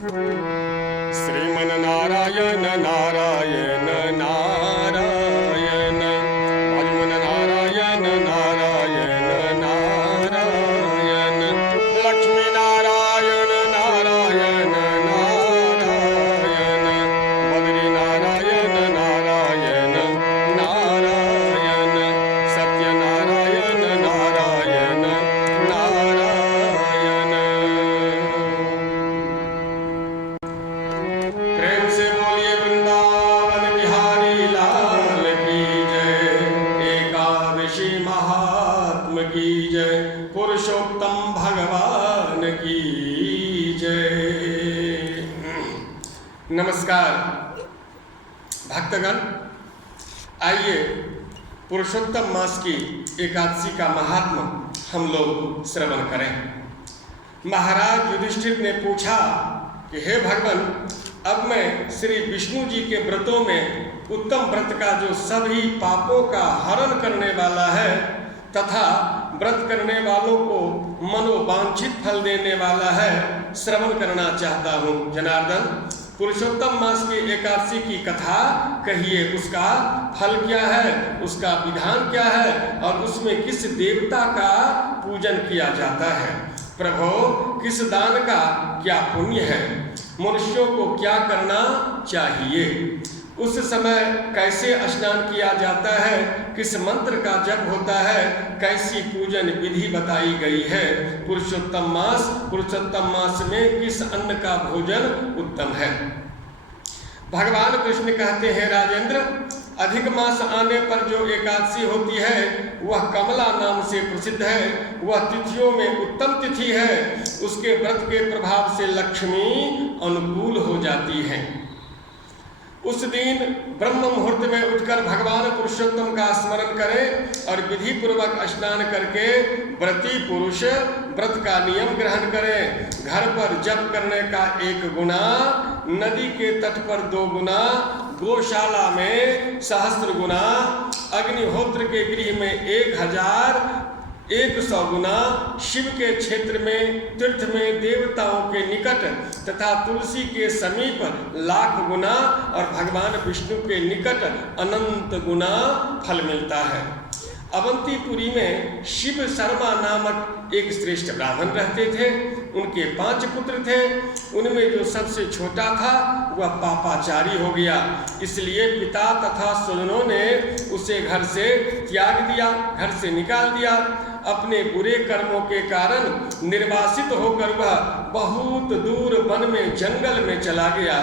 श्रीमन नारायण नारायण नारायण भजमन नारायण नारायण नारायण लक्ष्मी नारायण नारायण नारायण बद्री नारायण नारायण नारायण सत्य नारायण नारायण नारायण। प्रेम से बोलिए वृंदावन बिहारी लाल की जय, एकादशी महात्म की जय, पुरुषोत्तम भगवान की जय। नमस्कार भक्तगण, आइए पुरुषोत्तम मास की एकादशी का महात्म हम लोग श्रवण करें। महाराज युधिष्ठिर ने पूछा कि हे भगवान, अब मैं श्री विष्णु जी के व्रतों में उत्तम व्रत का जो सभी पापों का हरण करने वाला है तथा व्रत करने वालों को मनोवांछित फल देने वाला है, श्रवण करना चाहता हूँ। जनार्दन, पुरुषोत्तम मास की एकादशी की कथा कहिए, उसका फल क्या है, उसका विधान क्या है और उसमें किस देवता का पूजन किया जाता है। प्रभु, किस दान का क्या पुण्य है, मनुष्यों को क्या करना चाहिए, उस समय कैसे स्नान किया जाता है, किस मंत्र का जप होता है, कैसी पूजन विधि बताई गई है। पुरुषोत्तम मास में किस अन्न का भोजन उत्तम है। भगवान कृष्ण कहते हैं, राजेंद्र, अधिक मास आने पर जो एकादशी होती है वह कमला नाम से प्रसिद्ध है। वह तिथियों में उत्तम तिथि है। उसके व्रत के प्रभाव से लक्ष्मी अनुकूल हो जाती है। उस दिन ब्रह्म मुहूर्त में उठकर भगवान पुरुषोत्तम का स्मरण करें और विधि पूर्वक स्नान करके व्रती पुरुष व्रत का नियम ग्रहण करें। घर पर जप करने का 1 गुना, नदी के तट पर 2 गुना, गौशाला में 1000 गुना, अग्निहोत्र के गृह में 1100 गुना, शिव के क्षेत्र में, तीर्थ में, देवताओं के निकट तथा तुलसी के समीप 1,00,000 गुना और भगवान विष्णु के निकट अनंत गुना फल मिलता है। अवंतीपुरी में शिव शर्मा नामक एक श्रेष्ठ ब्राह्मण रहते थे। उनके 5 पुत्र थे। उनमें जो सबसे छोटा था वह पापाचारी हो गया। इसलिए पिता तथा स्वजनों ने उसे घर से त्याग दिया, घर से निकाल दिया। अपने बुरे कर्मों के कारण निर्वासित होकर वह बहुत दूर वन में, जंगल में चला गया।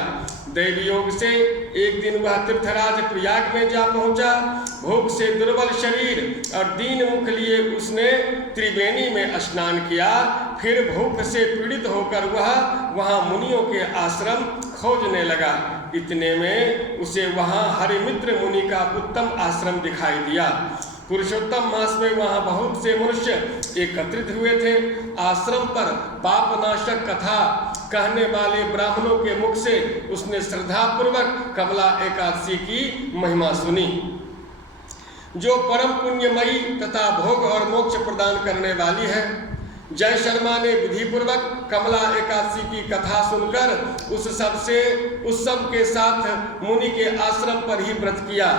दैवयोग से एक दिन वह तीर्थराज प्रयाग में जा पहुंचा। भूख से दुर्बल शरीर और दीन मुख लिए उसने त्रिवेणी में स्नान किया। फिर भूख से पीड़ित होकर वह वहां मुनियों के आश्रम खोजने लगा। इतने में उसे वहां हरिमित्र मुनि का उत्तम आश्रम दिखाई दिया। पुरुषोत्तम मास में वहां बहुत से मनुष्य एकत्रित हुए थे। आश्रम पर पापनाशक कथा कहने वाले ब्राह्मणों के मुख से उसने श्रद्धापूर्वक कमला एकादशी की महिमा सुनी, जो परम पुण्यमयी तथा भोग और मोक्ष प्रदान करने वाली है। जय शर्मा ने विधि पूर्वक कमला एकादशी की कथा सुनकर उस सब के साथ मुनि के आश्रम पर ही व्रत किया।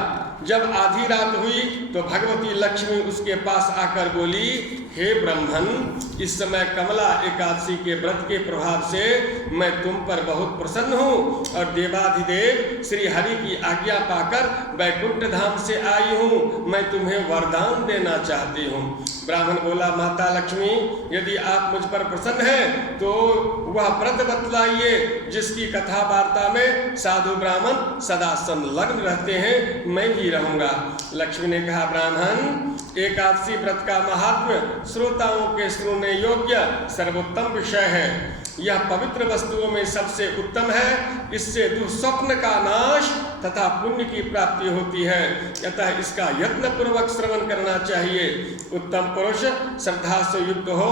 जब आधी रात हुई तो भगवती लक्ष्मी उसके पास आकर बोली, हे ब्राह्मण, इस समय कमला एकादशी के व्रत के प्रभाव से मैं तुम पर बहुत प्रसन्न हूँ और देवाधिदेव श्री हरि की आज्ञा पाकर वैकुंठ धाम से आई हूँ। मैं तुम्हें वरदान देना चाहती हूँ। ब्राह्मण बोला, माता लक्ष्मी, यदि आप मुझ पर प्रसन्न हैं तो वह व्रत बतलाइए जिसकी कथा वार्ता में साधु ब्राह्मण सदा संलग्न रहते हैं, मैं भी रहूंगा। लक्ष्मी ने कहा, ब्राह्मण, एकादशी व्रत का महात्म्य श्रोताओं के सुनने योग्य सर्वोत्तम विषय है। यह पवित्र वस्तुओं में सबसे उत्तम है। इससे दुःस्वप्न का नाश तथा पुण्य की प्राप्ति होती है। अतः इसका यत्न पूर्वक श्रवण करना चाहिए। उत्तम पुरुष श्रद्धा से युक्त हो,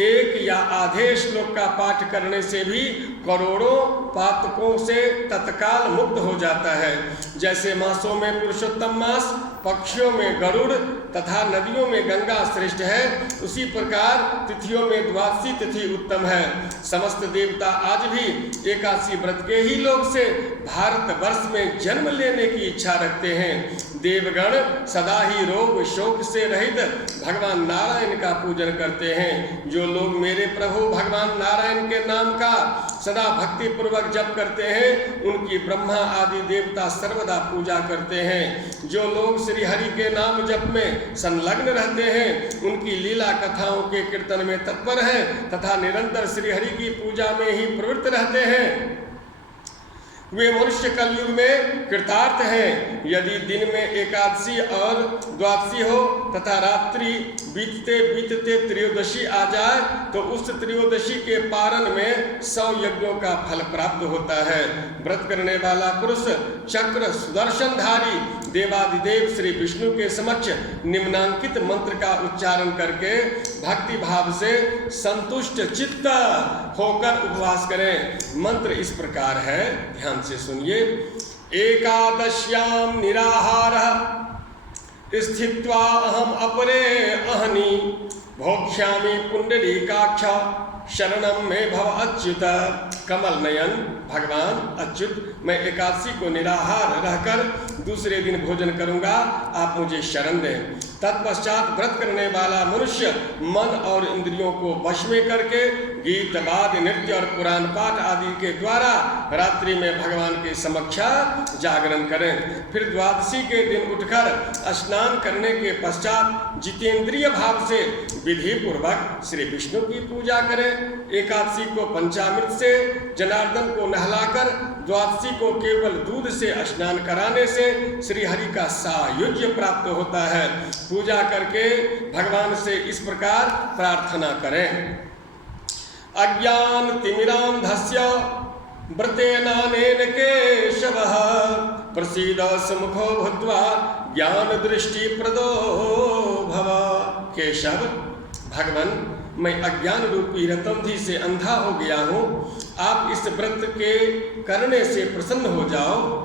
1 या आधे श्लोक का पाठ करने से भी करोड़ों पातकों से तत्काल मुक्त हो जाता है। जैसे मासों में पुरुषोत्तम मास, पक्षियों में गरुड़ तथा नदियों में गंगा श्रेष्ठ है, उसी प्रकार तिथियों में द्वादशी तिथि उत्तम है। समस्त देवता आज भी एकादशी व्रत के ही लोग से भारतवर्ष में जन्म लेने की इच्छा रखते हैं। देवगण सदा ही रोग शोक से रहित भगवान नारायण का पूजन करते हैं। जो लोग मेरे प्रभु भगवान नारायण के नाम का सदा भक्ति पूर्वक जप करते हैं उनकी ब्रह्मा आदि देवता सर्वदा पूजा करते हैं। जो लोग श्री हरि के नाम जप में संलग्न रहते हैं उनकी लीला कथाओं के कीर्तन में तत्पर हैं तथा निरंतर श्री हरि की पूजा में ही प्रवृत्त रहते हैं वे मनुष्य कलयुग में कृतार्थ हैं। यदि दिन में एकादशी और द्वादशी हो तथा रात्रि बीतते बीतते त्रयोदशी आ जाए तो उस त्रयोदशी के पारण में 100 यज्ञों का फल प्राप्त होता है। व्रत करने वाला पुरुष चक्र सुदर्शनधारी देवादिदेव श्री विष्णु के समक्ष निम्नांकित मंत्र का उच्चारण करके भक्ति भाव से संतुष्ट चित्त होकर उपवास करें। मंत्र इस प्रकार है, ध्यान से सुनिए। एकादश्याम निराहारः स्थित्वा अहम अपरे अहनि भोक्ष्यामि पुंडरीकाक्ष शरणम में भव अच्युत। कमल नयन भगवान अच्युत, मैं एकादशी को निराहार रहकर दूसरे दिन भोजन करूंगा, आप मुझे शरण दें। तत्पश्चात व्रत करने वाला मनुष्य मन और इंद्रियों को वश में करके गीत वाद्य नृत्य और पुराण पाठ आदि के द्वारा रात्रि में भगवान के समक्षा जागरण करें। फिर द्वादशी के दिन उठकर स्नान करने के पश्चात जितेंद्रिय भाव से विधि पूर्वक श्री विष्णु की पूजा करें। एकादशी को पंचामृत से जनार्दन को नहलाकर द्वादशी को केवल दूध से स्नान कराने से श्री हरि का सायुज्य प्राप्त होता है। पूजा करके भगवान से इस प्रकार प्रार्थना करें। अज्ञान तिमिरांधस्य व्रतेनानेन केशवः प्रसीद सुमुखो भूत्वा ज्ञान दृष्टि प्रदो भव। केशव भगवान, मैं अज्ञान रूपी रतंधी से अंधा हो गया हूँ, आप इस व्रत के करने से प्रसन्न हो जाओ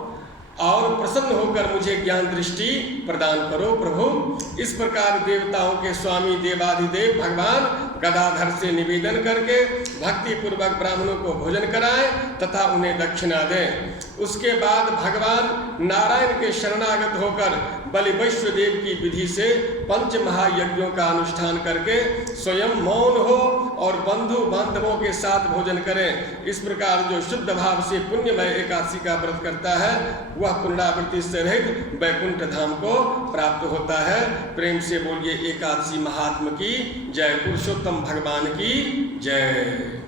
और प्रसन्न होकर मुझे ज्ञान दृष्टि प्रदान करो प्रभु। इस प्रकार देवताओं के स्वामी देवाधिदेव भगवान गदाधर से निवेदन करके भक्ति पूर्वक ब्राह्मणों को भोजन कराएं तथा उन्हें दक्षिणा दें। उसके बाद भगवान नारायण के शरणागत होकर बलि वैश्वदेव की विधि से 5 महायज्ञों का अनुष्ठान करके स्वयं मौन हो और बंधु बांधवों के साथ भोजन करें। इस प्रकार जो शुद्ध भाव से पुण्यमय एकादशी का व्रत करता है वह पुनरावृत्ति से रहित वैकुंठ धाम को प्राप्त होता है। प्रेम से बोलिए एकादशी महात्मा की जय, पुरुषोत्तम भगवान की जय।